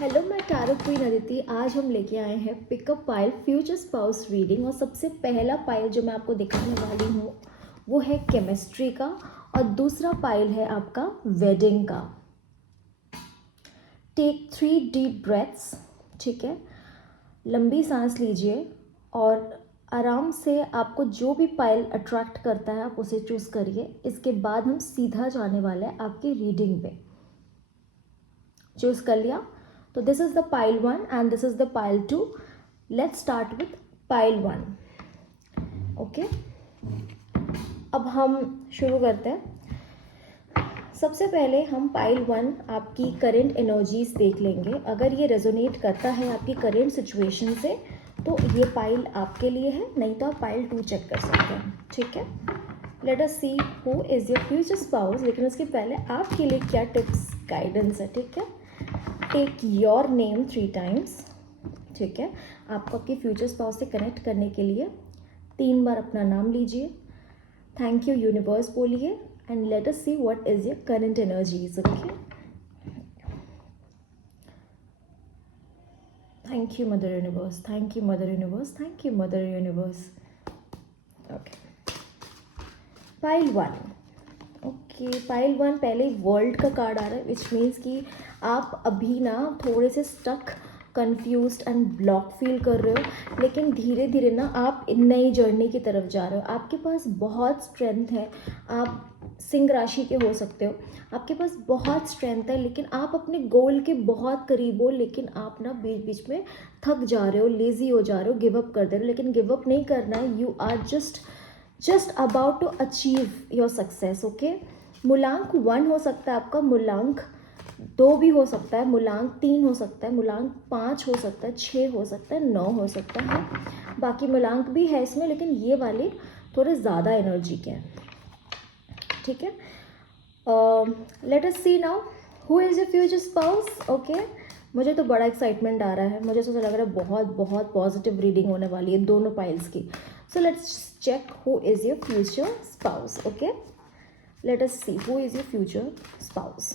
Hello, मैं tarot queen Aditi. आज हम लेके आए हैं pickup pile future spouse reading. और सबसे पहला पाइल जो मैं आपको दिखाने वाली हूँ वो है केमिस्ट्री का, और दूसरा पाइल है आपका वेडिंग का। Take 3 deep breaths. ठीक है, लंबी सांस लीजिए और आराम से आपको जो भी पाइल अट्रैक्ट करता है आप उसे चूज़ करिए। इसके बाद हम सीधा जाने वाले हैं आपकी रीडिंग पे। चूज़ कर लिया? तो this is the pile 1 and this is the pile 2। Let's start with pile 1। Okay, अब हम शुरू करते हैं। सबसे पहले हम पाइल 1 आपकी करेंट एनर्जीज देख लेंगे। अगर ये रेजोनेट करता है आपकी करेंट सिचुएशन से तो ये पाइल आपके लिए है, नहीं तो आप पाइल 2 चेक कर सकते हैं। ठीक है, let us see who is your future spouse. लेकिन उसके पहले आपके लिए क्या टिप्स गाइडेंस है। ठीक है, टेक योर नेम 3 टाइम्स। ठीक है, आपको आपके फ्यूचर स्पाउस से कनेक्ट करने के लिए 3 बार अपना नाम लीजिए। थैंक यू यूनिवर्स बोलिए and let us see what is your current energies. Okay, thank you mother universe, thank you mother universe, thank you mother universe. Okay, pile 1। Okay, pile 1 पहले world का card आ रहा है, which means कि आप अभी ना थोड़े से stuck, confused and block feel कर रहे हो, लेकिन धीरे धीरे ना आप नई जर्नी की तरफ जा रहे हो। आपके पास बहुत स्ट्रेंथ है, आप सिंह राशि के हो सकते हो, आपके पास बहुत स्ट्रेंथ है, लेकिन आप अपने गोल के बहुत करीब हो, लेकिन आप ना बीच बीच में थक जा रहे हो, लेज़ी हो जा रहे हो, गिव अप कर दे रहे हो। लेकिन गिव अप नहीं करना है, you are just about to achieve your success. Okay, मूलांक 1 हो सकता है आपका, मूलांक 2 भी हो सकता है, मूलांक 3 हो सकता है, मूलांक 5 हो सकता है, 6 हो सकता है, 9 हो सकता है। बाकी मूलांक भी है इसमें, लेकिन ये वाले थोड़े ज़्यादा एनर्जी के हैं। ठीक है, let us see now who is your future spouse. Okay, मुझे तो बड़ा एक्साइटमेंट आ रहा है, मुझे तो लग रहा है बहुत बहुत पॉजिटिव रीडिंग होने वाली है दोनों पाइल्स की। So let's check who is your future spouse. Okay, let us see who is your future spouse.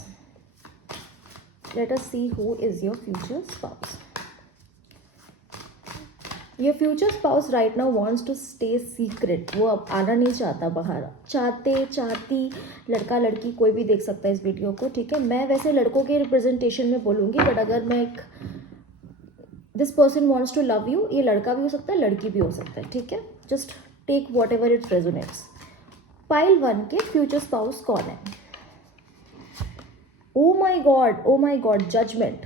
Let us see who is your future spouse. Your future spouse right now wants to stay secret. वो अब आना नहीं चाहता बाहर, चाहती लड़का लड़की कोई भी देख सकता है इस वीडियो को। ठीक है, मैं वैसे लड़कों के रिप्रेजेंटेशन में बोलूँगी, बट अगर मैं एक this person wants to love you, ये लड़का भी हो सकता है, लड़की भी हो सकता है। ठीक है, just take whatever it resonates. Pile 1 के फ्यूचर स्पाउस कौन है? Oh my God, judgement.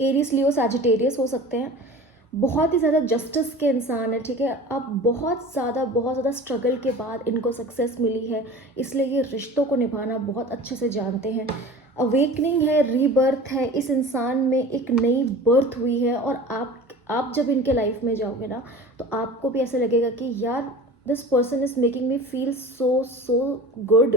Aries, Leo, Sagittarius हो सकते हैं। बहुत ही ज़्यादा जस्टिस के इंसान है। ठीक है, अब बहुत ज़्यादा स्ट्रगल के बाद इनको सक्सेस मिली है, इसलिए ये रिश्तों को निभाना बहुत अच्छे से जानते हैं। अवेकनिंग है, रीबर्थ है, इस इंसान में एक नई बर्थ हुई है। और आप जब इनके लाइफ में जाओगे ना तो आपको भी ऐसे लगेगा कि यार this person is making me feel so good.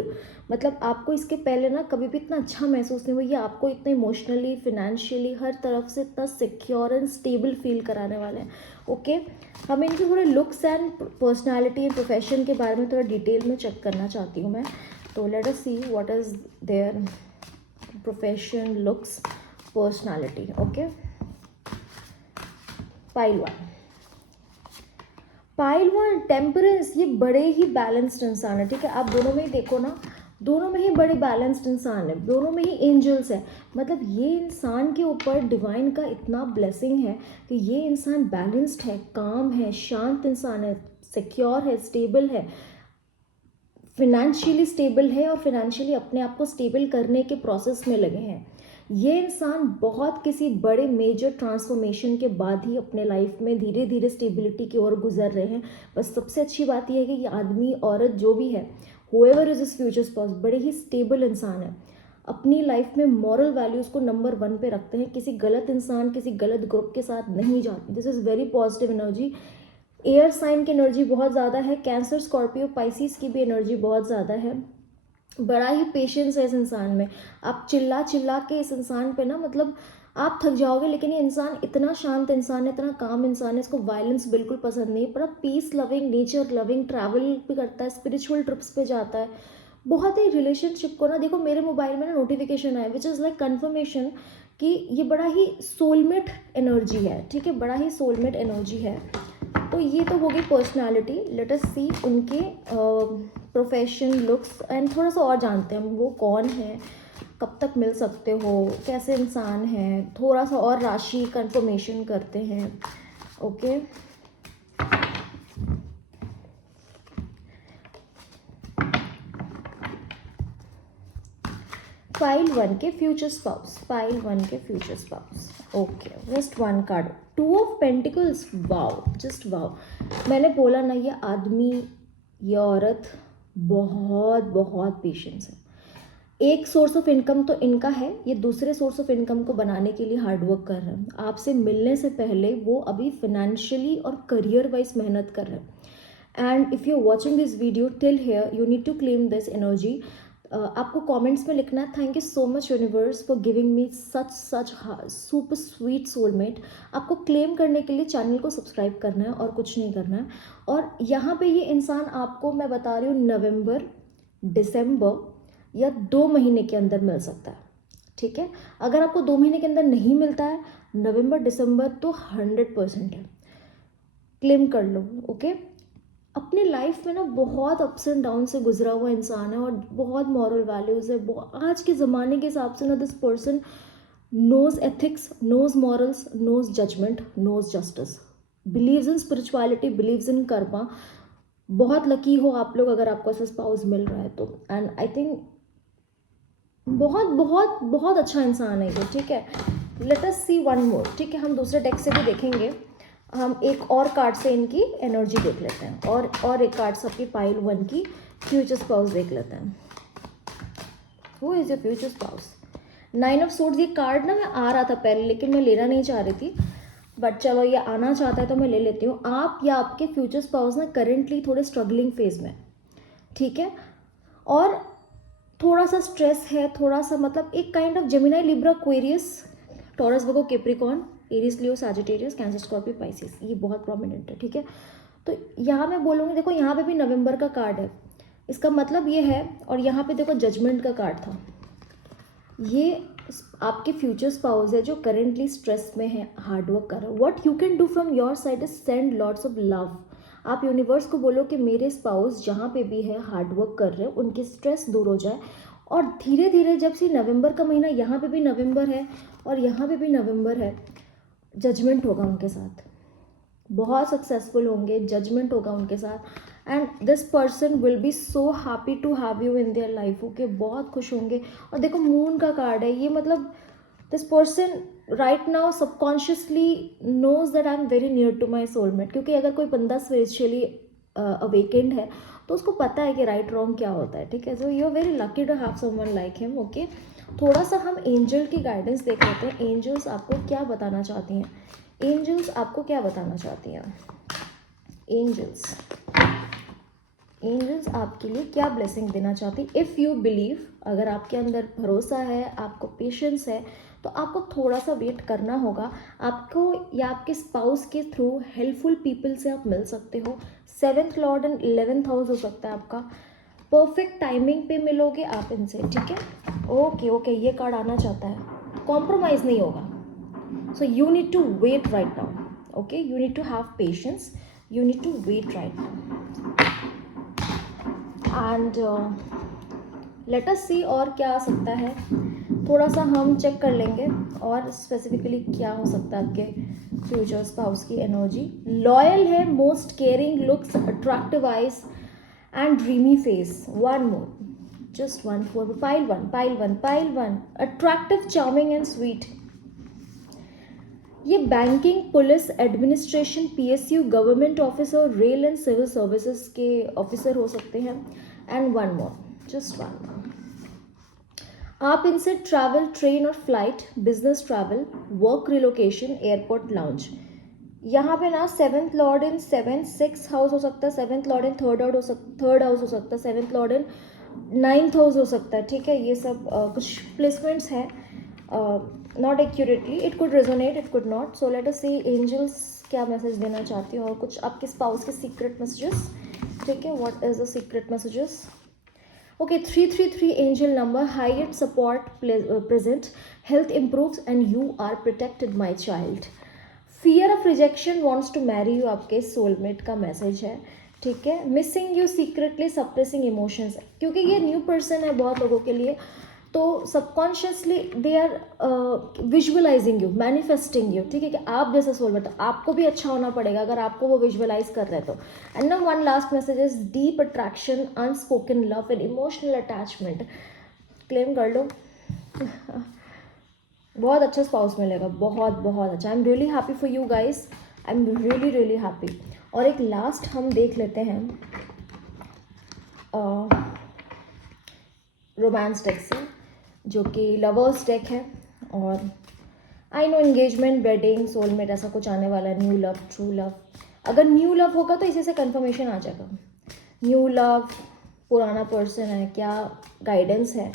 मतलब आपको इसके पहले ना कभी भी इतना अच्छा महसूस नहीं हुआ, ये आपको इतना इमोशनली, फिनेंशियली, हर तरफ से इतना सिक्योर एंड स्टेबल फील कराने वाले हैं। ओके, हम इनके थोड़े looks and personality and profession के बारे में थोड़ा डिटेल में चेक करना चाहती हूँ मैं। तो let us see what is their profession, looks, personality. Okay, pile 1। Pile 1 temperance, ये बड़े ही बैलेंस्ड इंसान है। ठीक है, आप दोनों में ही देखो ना, दोनों में ही बड़े बैलेंस्ड इंसान है, दोनों में ही एंजल्स है। मतलब ये इंसान के ऊपर डिवाइन का इतना ब्लेसिंग है कि ये इंसान बैलेंस्ड है, काम है, शांत इंसान है, सिक्योर है, स्टेबल है, फिनेंशियली स्टेबल है, और फिनेंशियली अपने आप को स्टेबल करने के प्रोसेस में लगे हैं। ये इंसान बहुत किसी बड़े मेजर ट्रांसफॉर्मेशन के बाद ही अपने लाइफ में धीरे धीरे स्टेबिलिटी की ओर गुजर रहे हैं। बस सबसे अच्छी बात यह है कि ये आदमी औरत जो भी है, whoever is is future spouse, बड़े ही स्टेबल इंसान है, अपनी लाइफ में मॉरल वैल्यूज़ को नंबर 1 पे रखते हैं, किसी गलत इंसान, किसी गलत ग्रुप के साथ नहीं जाते। This is very positive energy. Air sign की एनर्जी बहुत ज़्यादा है, कैंसर, स्कॉर्पियो, पाइसिस की भी एनर्जी बहुत ज़्यादा है। बड़ा ही पेशेंस है इस इंसान में। आप चिल्ला चिल्ला के इस इंसान पे ना, मतलब आप थक जाओगे, लेकिन ये इंसान इतना शांत इंसान है, इतना काम इंसान है, इसको वायलेंस बिल्कुल पसंद नहीं है। बड़ा peace loving, nature loving, travel भी करता है, स्पिरिचुअल ट्रिप्स पे जाता है। बहुत ही रिलेशनशिप को ना, देखो मेरे मोबाइल में ना नोटिफिकेशन आया विच इज़ लाइक कन्फर्मेशन कि ये बड़ा ही सोलमेट एनर्जी है, ठीक है, बड़ा ही सोलमेट एनर्जी है। तो ये तो हो गई पर्सनालिटी। लेट अस सी उनके प्रोफेशन, लुक्स एंड थोड़ा सा और जानते हैं हम वो कौन है, कब तक मिल सकते हो, कैसे इंसान है, थोड़ा सा और राशि कंफर्मेशन करते हैं। ओके, पाइल 1 के फ्यूचर स्पाउस, पाइल 1 के future spouse. Okay, just one card, 2 of pentacles. Wow, just wow. मैंने बोला ना, ये आदमी, ये औरत बहुत बहुत पेशेंस है। एक सोर्स ऑफ इनकम तो इनका है, ये दूसरे सोर्स ऑफ इनकम को बनाने के लिए हार्डवर्क कर रहे हैं। आपसे मिलने से पहले वो अभी फिनेंशियली और करियर वाइज मेहनत कर रहे हैं। And if you are watching this video till here, you need to claim this energy. आपको कमेंट्स में लिखना है, thank you so much universe for giving me such super sweet soulmate. आपको क्लेम करने के लिए चैनल को सब्सक्राइब करना है और कुछ नहीं करना है। और यहाँ पे ये इंसान आपको मैं बता रही हूँ नवंबर, दिसंबर या 2 महीने के अंदर मिल सकता है, ठीक है। अगर आपको 2 महीने के अंदर नहीं मिलता है, नवंबर दिसंबर तो 100% है, क्लेम कर लो। ओके, अपने लाइफ में ना बहुत अप्स एंड डाउन से गुजरा हुआ इंसान है और बहुत मॉरल वैल्यूज़ है। आज के ज़माने के हिसाब से ना this person knows ethics, knows morals, knows judgement, knows justice, believes in spirituality, believes in karma. बहुत लकी हो आप लोग अगर आपको ऐसा स्पाउस मिल रहा है तो। एंड आई थिंक बहुत बहुत बहुत अच्छा इंसान है ये, ठीक है। लेट अस सी वन मोर, ठीक है, हम दूसरे डेक से भी देखेंगे। हम एक और कार्ड से इनकी एनर्जी देख लेते हैं और एक कार्ड से आपकी पाइल 1 की फ्यूचर स्पाउस देख लेते हैं। Who is your future spouse? 9 of swords. ये कार्ड ना मैं आ रहा था पहले लेकिन मैं लेना नहीं चाह रही थी, बट चलो ये आना चाहता है तो मैं ले लेती हूँ। आप या आपके फ्यूचर स्पाउस ना करेंटली थोड़े स्ट्रगलिंग फेज में, ठीक है, और थोड़ा सा स्ट्रेस है, थोड़ा सा मतलब एक kind of Gemini, Libra, Aquarius, taurus, Virgo, Capricorn, Aries, Leo, Sagittarius, cancer, Scorpio, Pisces, ये बहुत प्रोमिनेंट है, ठीक है। तो यहाँ मैं बोलूँगी, देखो यहाँ पे भी नवंबर का कार्ड है, इसका मतलब ये है, और यहाँ पे देखो जजमेंट का कार्ड था। ये आपके फ्यूचर स्पाउस है जो करेंटली स्ट्रेस में है, हार्डवर्क कर रहा है। What you can do from your side is send lots of love. आप यूनिवर्स को बोलो कि मेरे स्पाउस जहाँ पे भी है हार्डवर्क कर रहे हैं, उनकी स्ट्रेस दूर हो जाए। और धीरे धीरे जब से नवंबर का महीना, यहाँ पे भी नवंबर है और यहाँ पे भी नवंबर है, जजमेंट होगा उनके साथ, बहुत सक्सेसफुल होंगे, जजमेंट होगा उनके साथ। And this person will be so happy to have you in their life. Okay, बहुत खुश होंगे। और देखो मून का कार्ड है, ये मतलब this person right now subconsciously knows that I am very near to my soulmate. क्योंकि अगर कोई बंदा स्पिरिचुअली अवेकेंड है तो उसको पता है कि राइट रॉन्ग क्या होता है, ठीक है। So you are very lucky to have someone like him. Okay, थोड़ा सा हम एंजल की गाइडेंस देख लेते हैं। एंजल्स आपको क्या बताना चाहती हैं? एंजल्स आपको क्या बताना चाहती हैं? एंजल्स, एंजल्स आपके लिए क्या ब्लेसिंग देना चाहती? इफ़ यू बिलीव, अगर आपके अंदर भरोसा है, आपको पेशेंस है, तो आपको थोड़ा सा वेट करना होगा। आपको या आपके स्पाउस के थ्रू हेल्पफुल पीपल से आप मिल सकते हो। 7th Lord and 11th house हो सकता है आपका। परफेक्ट टाइमिंग पे मिलोगे आप इनसे, ठीक है। ओके ओके, ये कार्ड आना चाहता है, कॉम्प्रोमाइज़ नहीं होगा। So you need to wait right now. Okay, you need to have patience. You need to wait right now. And let us see और क्या आ सकता है। थोड़ा सा हम चेक कर लेंगे और स्पेसिफिकली क्या हो सकता है आपके फ्यूचर स्पाउस की एनर्जी। लॉयल है, most caring, looks attractive eyes and dreamy face. One more, just one for pile one, attractive, charming and sweet. ये banking, police, administration, PSU, government officer, rail and civil services के officer हो सकते हैं। And one more, just one more, आप इनसे travel, train और flight, business travel, work relocation, airport lounge. यहाँ पे ना 7th लॉर्ड इन 6th हाउस हो सकता है, 7th लॉर्ड इन 3rd हाउस हो सकता है, 7th लॉर्ड इन 9th हाउस हो सकता है, ठीक है। ये सब कुछ प्लेसमेंट्स हैं, not accurately, it could resonate, it could not. So let us see angels क्या मैसेज देना चाहती हूँ और कुछ आपके स्पाउस के सीक्रेट मैसेजेस, ठीक है। What is the secret messages? Okay, 333 angel number, highest support present, health improves and you are protected my child. Fear of rejection wants to marry you आपके सोलमेट का मैसेज है, ठीक है. Missing you secretly suppressing emotions, क्योंकि ये new person है बहुत लोगों के लिए, तो subconsciously they are visualising you, manifesting you, ठीक है, कि आप जैसा सोलमेट, तो आपको भी अच्छा होना पड़ेगा अगर आपको वो विजुअलाइज कर रहे हैं तो. एंड ना one last message is deep attraction, unspoken love and emotional attachment. Claim कर लो. बहुत अच्छा स्पाउस मिलेगा, बहुत बहुत अच्छा. I am really happy for you guys, I am really really happy. और एक लास्ट हम देख लेते हैं रोमांस डेक से, जो कि लवर्स डेक है. और I know engagement, wedding, soulmate ऐसा कुछ आने वाला है, न्यू लव, ट्रू लव. अगर न्यू लव होगा तो इसी से कंफर्मेशन आ जाएगा. न्यू लव, पुराना पर्सन है, क्या गाइडेंस है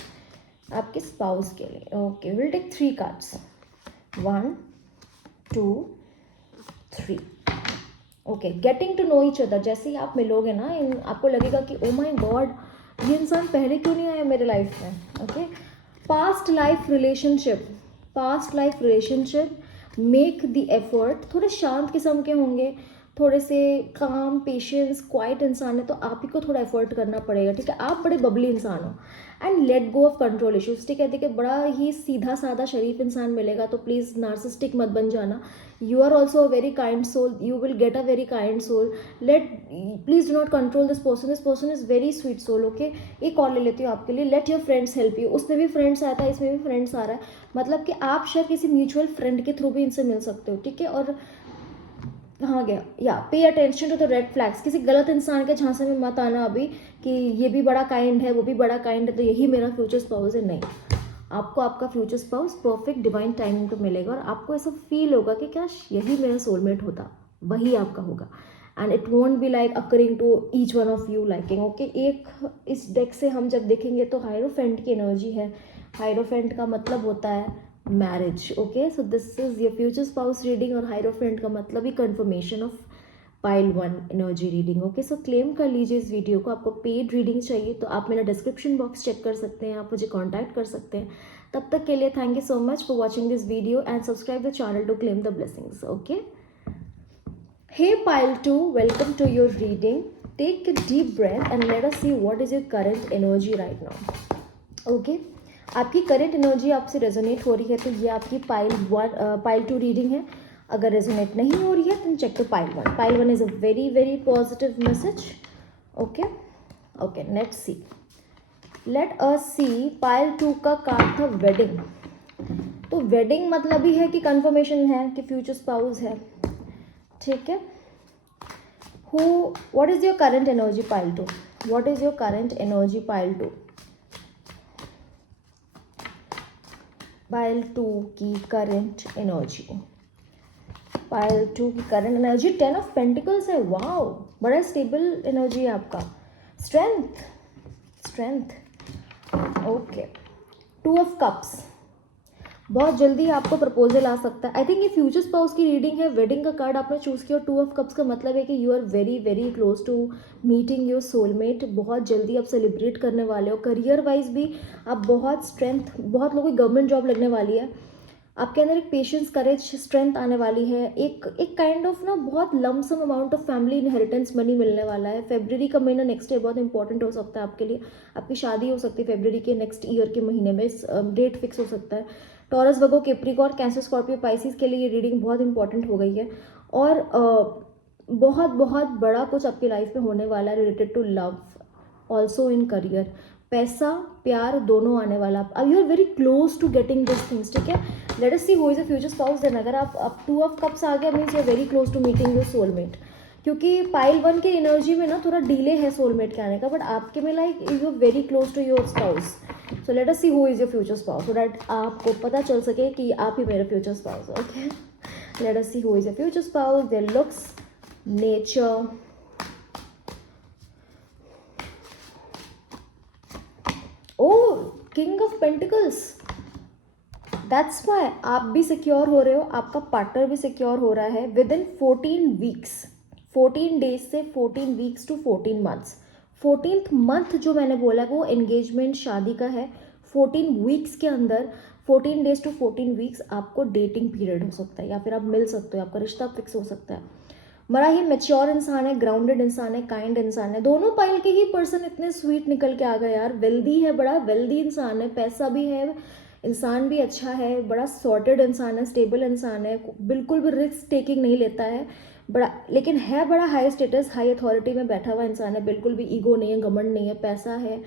आपके स्पाउस के लिए. Okay, will take 3 cards, 1 2 3. Okay, getting to know each other. जैसे ही आप मिलोगे ना, आपको लगेगा कि ओ माय गॉड, ये इंसान पहले क्यों नहीं आया मेरे लाइफ में. Okay, past life relationship, past life relationship, make the effort. थोड़े शांत किस्म के होंगे, थोड़े से काम, पेशेंस, क्वाइट इंसान है, तो आप ही को थोड़ा एफर्ट करना पड़ेगा, ठीक है. आप बड़े बबली इंसान हो. And let go of control issues, ठीक है. देखिए, बड़ा ही सीधा साधा शरीफ इंसान मिलेगा, तो प्लीज़ नार्सिस्टिक मत बन जाना. You are also a very kind soul, you will get a very kind soul. Please do not control this person is very sweet soul. Okay, एक कॉल ले लेती हूँ आपके लिए. Let your friends help you. उसमें भी friends आया था, इसमें भी फ्रेंड्स आ रहा है, मतलब कि आप शायद किसी म्यूचुअल फ्रेंड के थ्रू भी इनसे मिल सकते हो, ठीक है. और कहाँ गया, या pay attention to the red flags. किसी गलत इंसान के झांसे में मत आना अभी कि ये भी बड़ा काइंड है, वो भी बड़ा काइंड है, तो यही मेरा फ्यूचर स्पाउस है. नहीं, आपको आपका future spouse perfect divine timing पे मिलेगा, और आपको ऐसा फील होगा कि क्या यही मेरा सोलमेट होता, वही आपका होगा. And it won't be like occurring to each one of you liking. Okay, एक इस डेक से हम जब देखेंगे तो हायरोफेंट की एनर्जी है. हायरोफेंट का मतलब होता है marriage. Okay, so this is your future spouse reading, और हायरोफेंट का मतलब ही confirmation of pile 1 energy reading. Okay, so claim कर लीजिए इस वीडियो को. आपको पेड रीडिंग चाहिए तो आप मेरा डिस्क्रिप्शन बॉक्स चेक कर सकते हैं, आप मुझे कॉन्टैक्ट कर सकते हैं. तब तक के लिए thank you so much for watching this video and subscribe the channel to claim the blessings. Okay, hey pile 2, welcome to your reading. Take a deep breath and let us see what is your current energy right now. Okay, आपकी current energy आपसे resonate हो रही है तो ये आपकी pile 2 reading है. अगर रेजोनेट नहीं हो रही है तो check to pile 1. Pile 1 is a very very positive message. Okay okay, let's see. Let us see. Pile 2 का कार्ड था वेडिंग. तो वेडिंग मतलब ही है कि कंफर्मेशन है कि फ्यूचर स्पाउस है, ठीक है. What is your current energy pile 2? What is your current energy pile 2? Pile 2 की करंट एनर्जी, पाइल 2 की करंट एनर्जी 10 ऑफ पेंटिकल्स है. वाओ, बड़ा स्टेबल एनर्जी है आपका. Strength, strength. Okay, 2 of cups. बहुत जल्दी आपको प्रपोजल आ सकता है. आई थिंक ये फ्यूचर स्पाउस की रीडिंग है. वेडिंग का कार्ड आपने चूज़ किया. 2 ऑफ कप्स का मतलब है कि you are very very close to meeting your soulmate. बहुत जल्दी आप सेलिब्रेट करने वाले हो. करियर वाइज भी आप बहुत स्ट्रेंथ, बहुत लोगों की गवर्नमेंट जॉब लगने वाली है. आपके अंदर एक पेशेंस, करेज, स्ट्रेंथ आने वाली है. एक काइंड ऑफ ना बहुत lump sum amount of family inheritance money मिलने वाला है. फेब्रुवरी का महीना नेक्स्ट ईयर बहुत इंपॉर्टेंट हो सकता है आपके लिए. आपकी शादी हो सकती है फेब्रुवरी के नेक्स्ट ईयर के महीने में. डेट फिक्स हो सकता है. Taurus, Virgo, Capricorn, Cancer, Scorpio, Pisces के लिए ये रीडिंग बहुत इंपॉर्टेंट हो गई है. और बहुत बहुत बड़ा कुछ आपकी लाइफ में होने वाला है related to love, also in career. पैसा, प्यार दोनों आने वाला. अब you are very close to getting this things, ठीक है. Let us see who is a future spouse. Then अगर आप 2 ऑफ कप्स आ गया means you are very close to meeting your soulmate. क्योंकि पाइल 1 की एनर्जी में ना थोड़ा डिले है सोलमेट के आने का, बट आपके में like you are very close to your spouse. So let us see who is your future spouse, so that आपको पता चल सके कि आप ही मेरा future spouse. Okay, let us see who is your future spouse. Their looks, nature, king of pentacles. That's why आप भी सिक्योर हो रहे हो, आपका पार्टनर भी सिक्योर हो रहा है. विद इन 14 वीक्स, 14 डेज से 14 weeks to 14 months, 14th month जो मैंने बोला वो एंगेजमेंट शादी का है। 14 वीक्स के अंदर 14 डेज टू 14 वीक्स आपको डेटिंग पीरियड हो सकता है, या फिर आप मिल सकते हो, आपका रिश्ता फिक्स हो सकता है। बड़ा ही मैच्योर इंसान है, ग्राउंडेड इंसान है, काइंड इंसान है। दोनों पाइल के ही पर्सन इतने स्वीट निकल के आ गए यार। वेल्दी है, बड़ा वेल्दी इंसान है, पैसा भी है, इंसान भी अच्छा है, बड़ा सॉर्टेड इंसान है, स्टेबल इंसान है, बिल्कुल भी रिस्क टेकिंग नहीं लेता है, बड़ा लेकिन है बड़ा हाई स्टेटस हाई अथॉरिटी में बैठा हुआ इंसान है, बिल्कुल भी ईगो नहीं है, घमंड नहीं है, पैसा है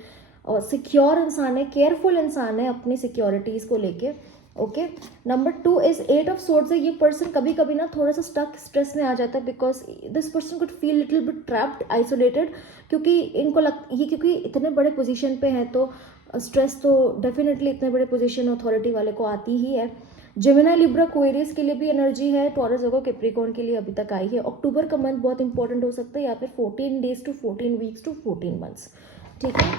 और सिक्योर इंसान है, केयरफुल इंसान है अपनी सिक्योरिटीज़ को लेके। Okay, number 2 is 8 of swords है। ये पर्सन कभी कभी ना थोड़ा सा स्टक स्ट्रेस में आ जाता है, because this person could feel little bit trapped isolated, क्योंकि इनको ये क्योंकि इतने बड़े पोजीशन पे हैं तो स्ट्रेस तो डेफिनेटली इतने बड़े पोजीशन अथॉरिटी वाले को आती ही है। जेमिनी लिब्रा एक्वेरियस के लिए भी एनर्जी है, टॉरस वर्गो कैप्रिकॉर्न के लिए अभी तक आई है। अक्टूबर का मंथ बहुत इंपॉर्टेंट हो सकता है, या फिर 14 days to 14 weeks to 14 months. ठीक है,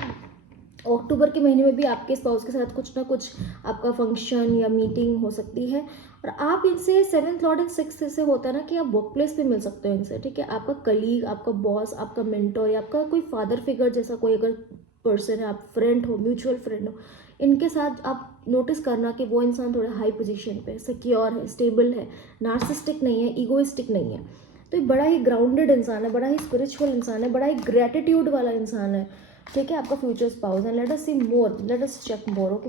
अक्टूबर के महीने में भी आपके स्पाउस के साथ कुछ ना कुछ आपका फंक्शन या मीटिंग हो सकती है, और आप इनसे 7th लॉर्ड एंड 6th से होता है ना कि आप वर्क प्लेस पे मिल सकते हो इनसे। ठीक है, आपका कलीग, आपका बॉस, आपका मेंटर या आपका कोई फादर फिगर जैसा कोई अगर पर्सन है, आप फ्रेंड हो, म्यूचुअल फ्रेंड हो, इनके साथ आप नोटिस करना कि वो इंसान थोड़ा हाई पोजीशन पे, सिक्योर है, स्टेबल है, नार्सिस्टिक नहीं है, ईगोइस्टिक नहीं है। तो ये बड़ा ही ग्राउंडेड इंसान है, बड़ा ही स्पिरिचुअल इंसान है, बड़ा ही ग्रेटिट्यूड वाला इंसान है। ठीक है, आपका फ्यूचर स्पाउस है। लेट अस सी मोर, लेट अस चेक मोर। ओके,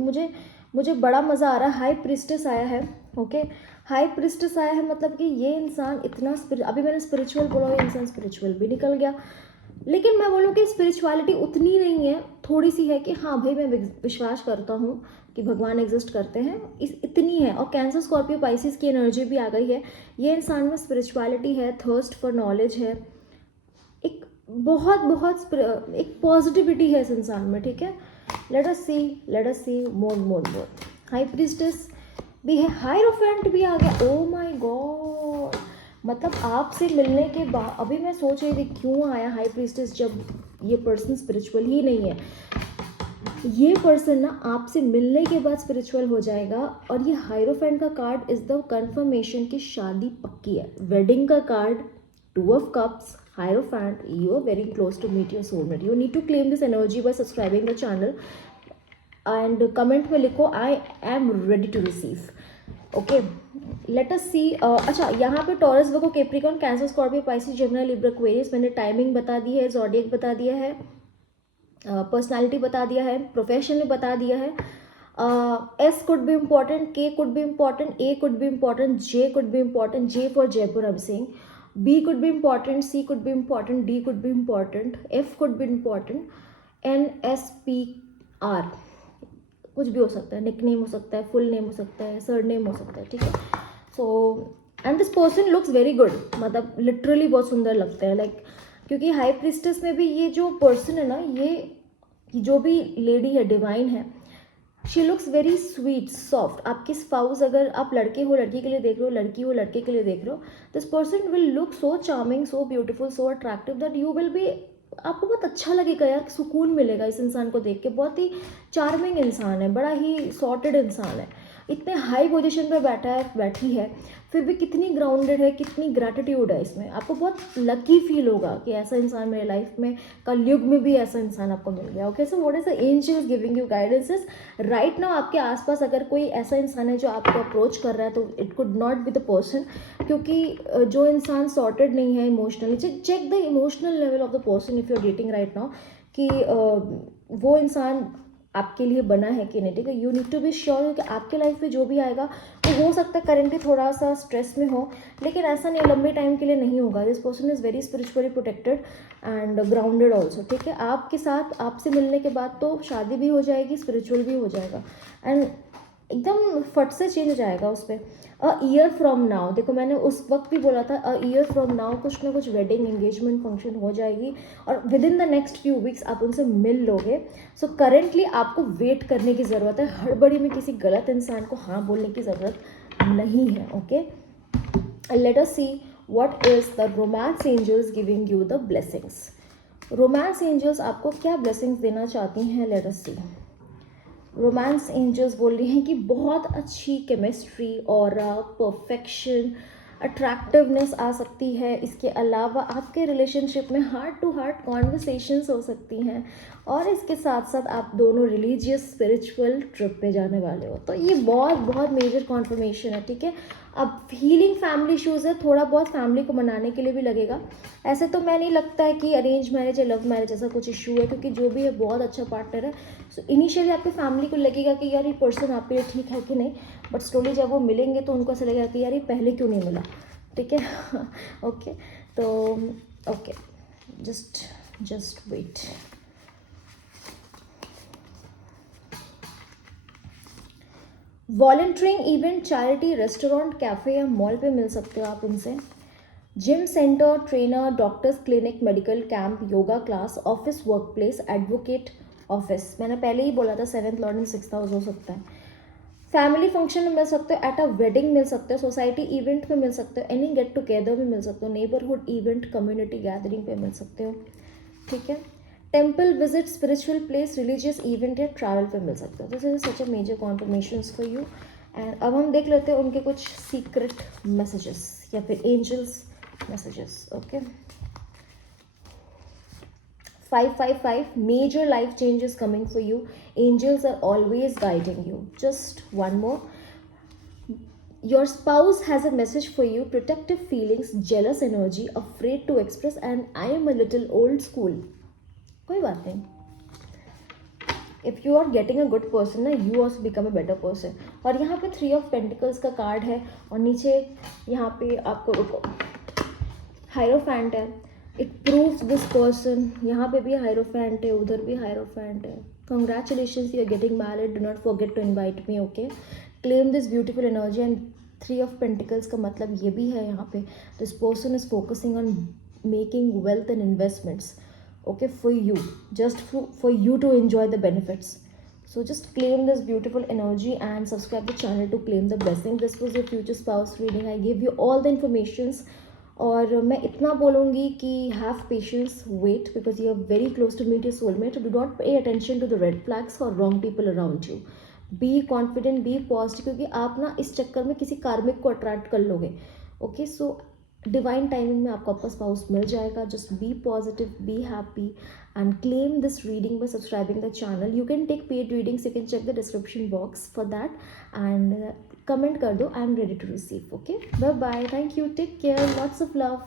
मुझे बड़ा मज़ा आ रहा है। हाई प्रिस्टेस आया है। ओके, हाई प्रिस्टेस आया है, मतलब कि ये इंसान इतना अभी मैंने स्पिरिचुअल बोला, ये इंसान स्पिरिचुअल भी निकल गया, लेकिन मैं बोलूँ कि स्पिरिचुअलिटी उतनी नहीं है, थोड़ी सी है कि हाँ भाई मैं विश्वास करता हूँ कि भगवान एग्जिस्ट करते हैं, इतनी है। और कैंसर, स्कॉर्पियो, पाइसिस की एनर्जी भी आ गई है। ये इंसान में स्पिरिचुअलिटी है, थर्स्ट फॉर नॉलेज है, एक बहुत बहुत एक पॉजिटिविटी है इस इंसान में। ठीक है, लेट अस सी मोर। हाई प्रीस्टेस भी है, हायरोफेंट भी आ गया। ओ माय गॉड, मतलब आपसे मिलने के बाद अभी मैं सोच रही थी क्यों आया हाई प्रीस्टेस, जब ये पर्सन स्पिरिचुअल ही नहीं है। ये पर्सन ना आपसे मिलने के बाद स्पिरिचुअल हो जाएगा। और ये हायरोफेंट का कार्ड इज द कंफर्मेशन की शादी पक्की है। वेडिंग का card, 2 of cups, Hierophant, you are very close to meet your soulmate. You need to claim this energy by subscribing the channel and comment में लिखो I am ready to receive. Okay, let us see. अच्छा, यहाँ पे Taurus, Virgo, Capricorn, Cancer, Scorpio, Pisces, Gemini, Libra, Aquarius मैंने timing बता दी है, zodiac बता दिया है, पर्सनालिटी बता दिया है, प्रोफेशन में बता दिया है। S could be important, K could be important, A could be important, J could be important, J for Jaipur I'm saying, B could be important, C could be important, D could be important, F could be important, N S P R कुछ भी हो सकता है, nick name हो सकता है, full name हो सकता है, सर नेम हो सकता है। ठीक है, so and this person looks very good, मतलब लिटरली बहुत सुंदर लगता है, लाइक क्योंकि हाई प्रिस्टेस में भी ये जो पर्सन है ना, ये जो भी लेडी है, डिवाइन है, she looks very sweet, soft. आपकी स्पाउस, अगर आप लड़के हो लड़की के लिए देख रहे हो, लड़की हो लड़के के लिए देख रहे हो, this person will look so charming, so beautiful, so attractive that you will be, आपको बहुत अच्छा लगेगा यार, सुकून मिलेगा इस इंसान को देख के। बहुत ही चार्मिंग इंसान है, बड़ा ही सॉर्टेड इंसान है, इतने हाई पोजीशन पे बैठी है, फिर भी कितनी ग्राउंडेड है, कितनी ग्रैटिट्यूड है इसमें। आपको बहुत लकी फील होगा कि ऐसा इंसान मेरे लाइफ में, कलयुग में भी ऐसा इंसान आपको मिल गया। Okay, so what is the angels giving you guidances right now. आपके आसपास अगर कोई ऐसा इंसान है जो आपको अप्रोच कर रहा है, तो it could not be the person, क्योंकि जो इंसान सॉर्टेड नहीं है emotionally, check the emotional level of the person if you are dating right now, कि वो इंसान आपके लिए बना है कि नहीं। ठीक है, you need to be sure कि आपके लाइफ में जो भी आएगा वो हो सकता है करेंटली थोड़ा सा स्ट्रेस में हो, लेकिन ऐसा नहीं, लंबे टाइम के लिए नहीं होगा। This person is very spiritually protected and grounded also. ठीक है, आपके साथ, आपसे मिलने के बाद तो शादी भी हो जाएगी, स्पिरिचुअल भी हो जाएगा, एंड एकदम फट से चेंज हो जाएगा उस पर। अ ईयर फ्रॉम नाउ, देखो मैंने उस वक्त भी बोला था, अ ईयर फ्रॉम नाउ कुछ ना कुछ वेडिंग, एंगेजमेंट, फंक्शन हो जाएगी, और with in the next few weeks आप उनसे मिल लोगे। सो करेंटली आपको वेट करने की ज़रूरत है, हड़बड़ी में किसी गलत इंसान को हाँ बोलने की ज़रूरत नहीं है। Okay, let us see what is the romance angels giving you the blessings. Romance angels आपको क्या ब्लेसिंग्स देना चाहती हैं, लेट अस सी। रोमांस एंजल्स बोल रही हैं कि बहुत अच्छी केमिस्ट्री और परफेक्शन, अट्रैक्टिवनेस आ सकती है। इसके अलावा आपके रिलेशनशिप में हार्ट टू हार्ट कॉन्वर्सेशंस हो सकती हैं, और इसके साथ साथ आप दोनों रिलीजियस स्पिरिचुअल ट्रिप पे जाने वाले हो। तो ये बहुत बहुत मेजर कॉन्फर्मेशन है, ठीक है। अब हीलिंग फैमिली इशूज़ है, थोड़ा बहुत फैमिली को मनाने के लिए भी लगेगा। ऐसे तो मैं नहीं लगता है कि अरेंज मैरिज या लव मैरिज ऐसा कुछ इशू है, क्योंकि जो भी है बहुत अच्छा पार्टनर है। सो इनिशियली आपकी फैमिली को लगेगा कि यार ये पर्सन आपके लिए ठीक है कि नहीं, बट स्लोली जब वो मिलेंगे तो उनको ऐसा लगेगा कि यार ये पहले क्यों नहीं मिला, ठीक है। ओके, तो okay, just wait. Volunteering event, charity, restaurant, cafe या मॉल पे मिल सकते हो आप उनसे। Gym centre, trainer, doctors clinic, medical camp, yoga class, office, work place, advocate office. मैंने पहले ही बोला था 7th लॉर्ड इन 6th हाउस हो सकता है। फैमिली फंक्शन में मिल सकते हो, एट अ वेडिंग मिल सकते हो, सोसाइटी इवेंट में मिल सकते हो, एनी गेट टुगेदर में मिल सकते हो, नेबरहुड इवेंट, कम्युनिटी गैदरिंग पे मिल सकते हो, ठीक है। Temple visit, spiritual place, religious event या ट्रैवल पे मिल सकते हो। This is such a major confirmations for you. And अब हम देख लेते हैं उनके कुछ सीक्रेट मैसेजेस या फिर angels messages. Okay, 555, major life changes coming for you. Angels are always guiding you. Just one more. Your spouse has a message for you. Protective feelings, jealous energy, afraid to express, and I am a little old school. कोई बात नहीं। If you are getting a good person ना, you also become a better person. और यहाँ पे 3 of pentacles का card है, और नीचे यहाँ पे आपको रुको हायरोफेंट है। इट प्रूव्स दिस पर्सन, यहाँ पे भी हायरोफेंट है, उधर भी हायरोफेंट है। Congratulations, you are getting married, do not forget to invite me, okay. Claim this beautiful energy. And 3 of pentacles का मतलब ये भी है यहाँ पे, this person is focusing on making wealth and investments, okay, for you, just for you to enjoy the benefits. So just claim this beautiful energy and subscribe the channel to claim the blessing. This was your future spouse reading. I gave you all the informations. और मैं इतना बोलूँगी कि have patience, wait, because you are very close to meet your soulmate. Do not pay attention to the red flags और wrong people around you. Be confident, be positive, क्योंकि आप ना इस चक्कर में किसी कार्मिक को अट्रैक्ट कर लोगे। ओके, सो डिवाइन टाइमिंग में आपको आपका स्पाउस मिल जाएगा। Just be positive, be happy and claim this reading by subscribing the channel. You can take paid readings, you can check the description box for that and comment कर दो, I am ready to receive. Okay, bye bye, thank you, take care, lots of love.